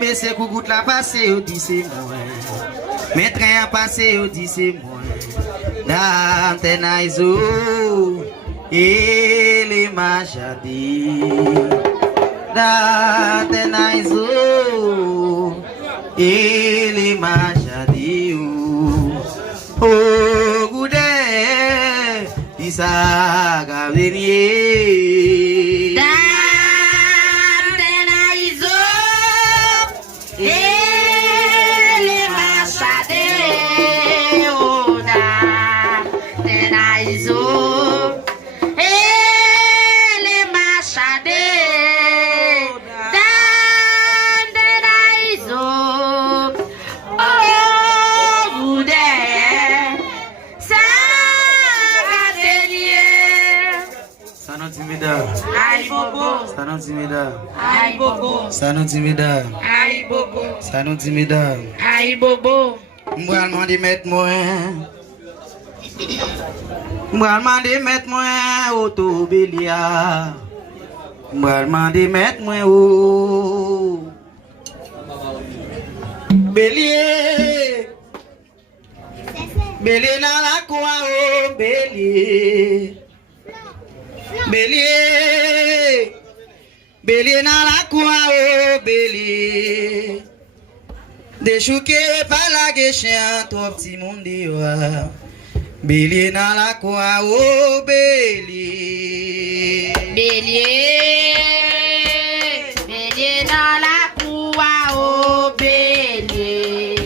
Mais c'est coucou la passé, au dit c'est moi. Mais train a passé, au dit c'est moi. Dans tes naïsos, et les machadis. Dans tes naïsos, et les machadis. Oh, goudé, dis ça, gavenier. Ça nous timida. Aïe bobo. Ça nous timida. Aïe bobo. Moi demander mettre moi. Moi demander mettre moi auto Bélia. Moi demander mettre moi au Bélier. Bélier dans la cour au Bélier. Bélier. Bélier dans la cour au Bélier. Déchouqué par la guéchien, ton petit monde dehors. Bélier dans la cour au Bélier. Bélier. Bélier dans la cour au Bélier.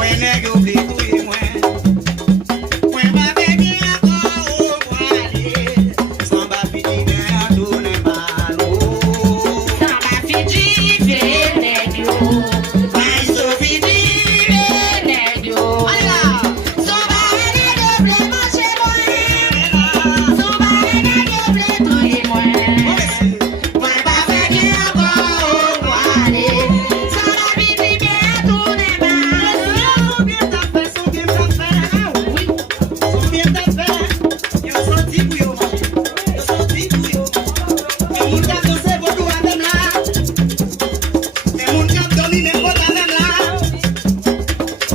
ouais nèg yo vle touye moi. Moi m'a bien encore au aller. Sans ba fini ben tourner malo. Sans ba fini ben nèg yo. Mais so fini Ben nèg yo. allez là. Son ba nèg yo vle manger moi. Son ba nèg yo vle touye moi. Moi ba bien encore au aller. Sans ba fini ben tourner malo. Son bien ta fait, son bien ta fait. Oui. Son bien ta fait. Yo sorti pour yo manger. Yo sorti pour yo. Yo moun k'ap danser beaucoup avec là. Yo moun k'ap dormir n'importe avec là.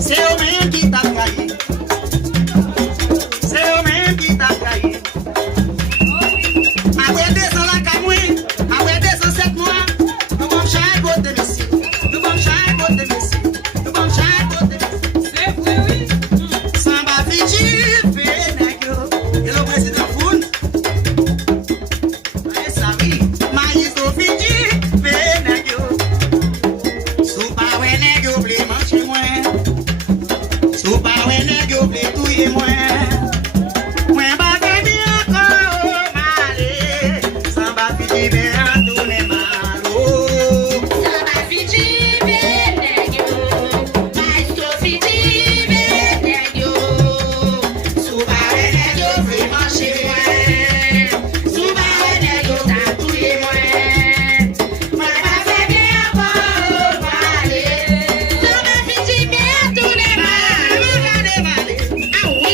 C'est eux mêmes qui t'a trahi. C'est eux mêmes qui t'a trahi. Après 2 ans la camouille, après 2 ans 7 mois, nous vamos changer côté Messi. Nous vamos changer côté Messi. Nous vamos changer côté Messi. C'est vrai oui. Samba Fiji, Benegyo, et le président Foun. Allez ça oui. Maïso Fiji, Benegyo. Soupa ouais nèg yo vle manger moi. Soupa ouais nèg yo vle touye moi. Moi ba baby encore malé. Samba Fiji ben tourner malo. Sans ba fini ben nèg yo. Mais so fini ben nèg yo. Souba ouais nèg yo vle manger moi. Souba ouais nèg yo ta touye moi. Moi ba bien encore au aller. Sans ba fini ben tourner mal. Ah oui,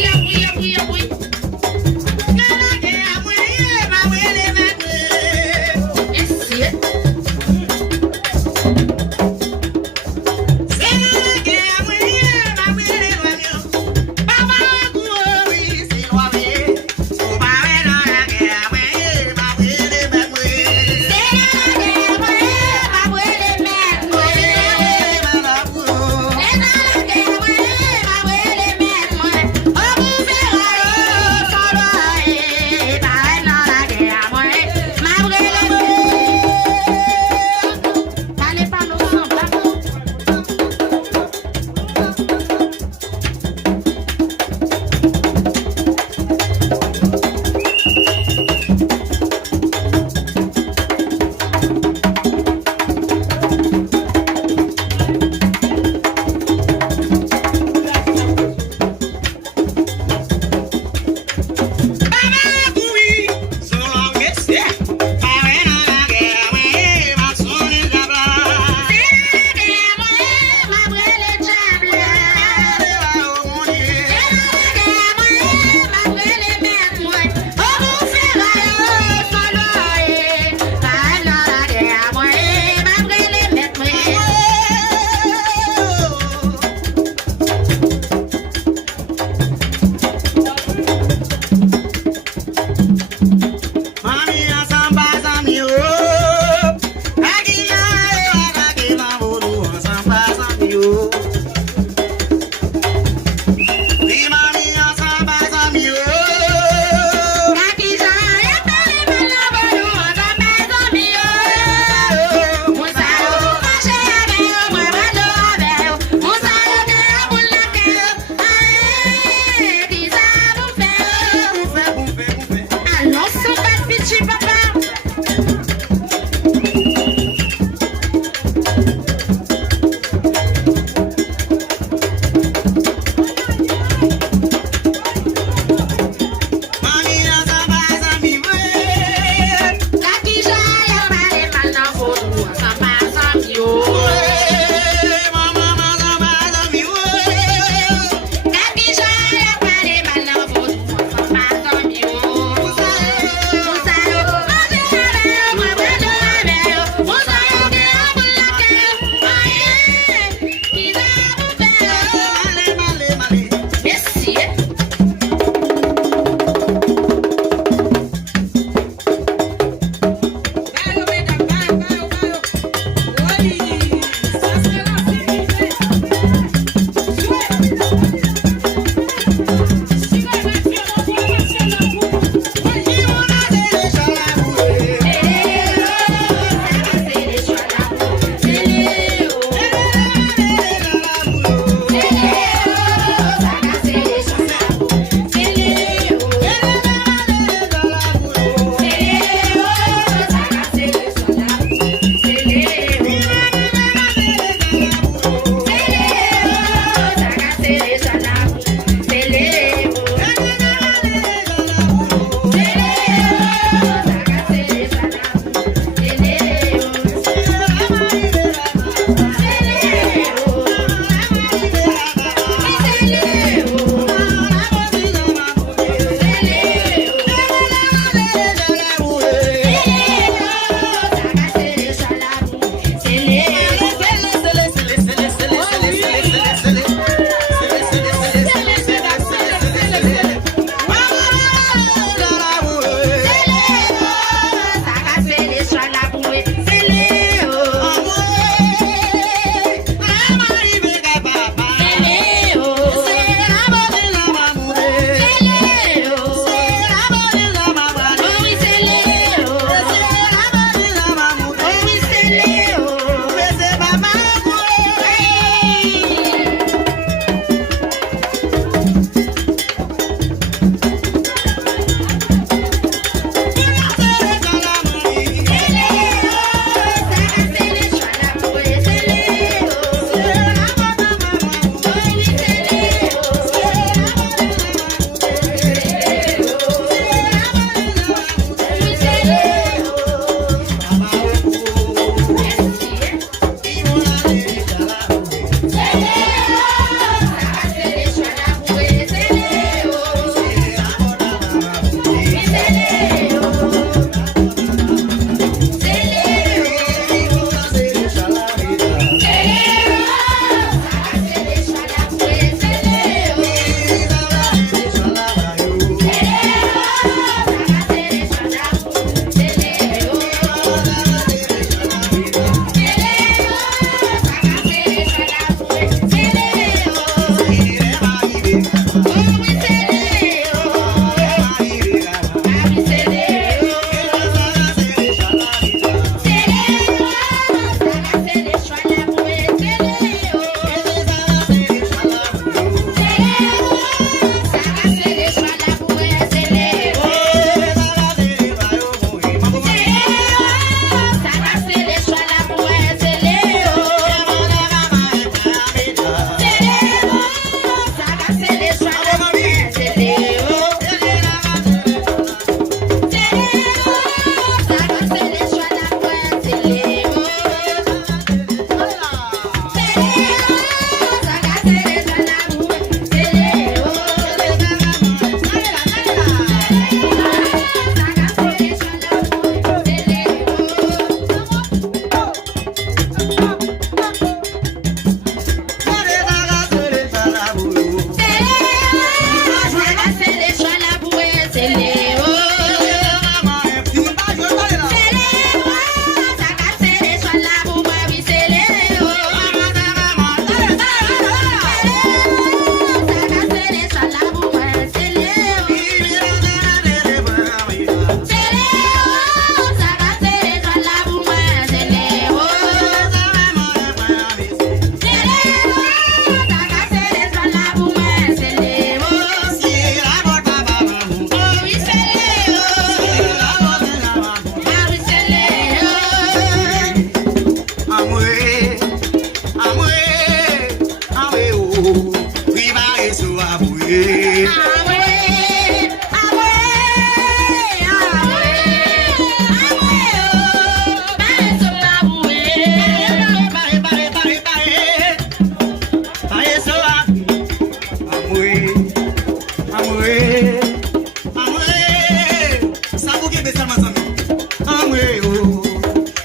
eso aboué.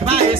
Bye.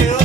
yo.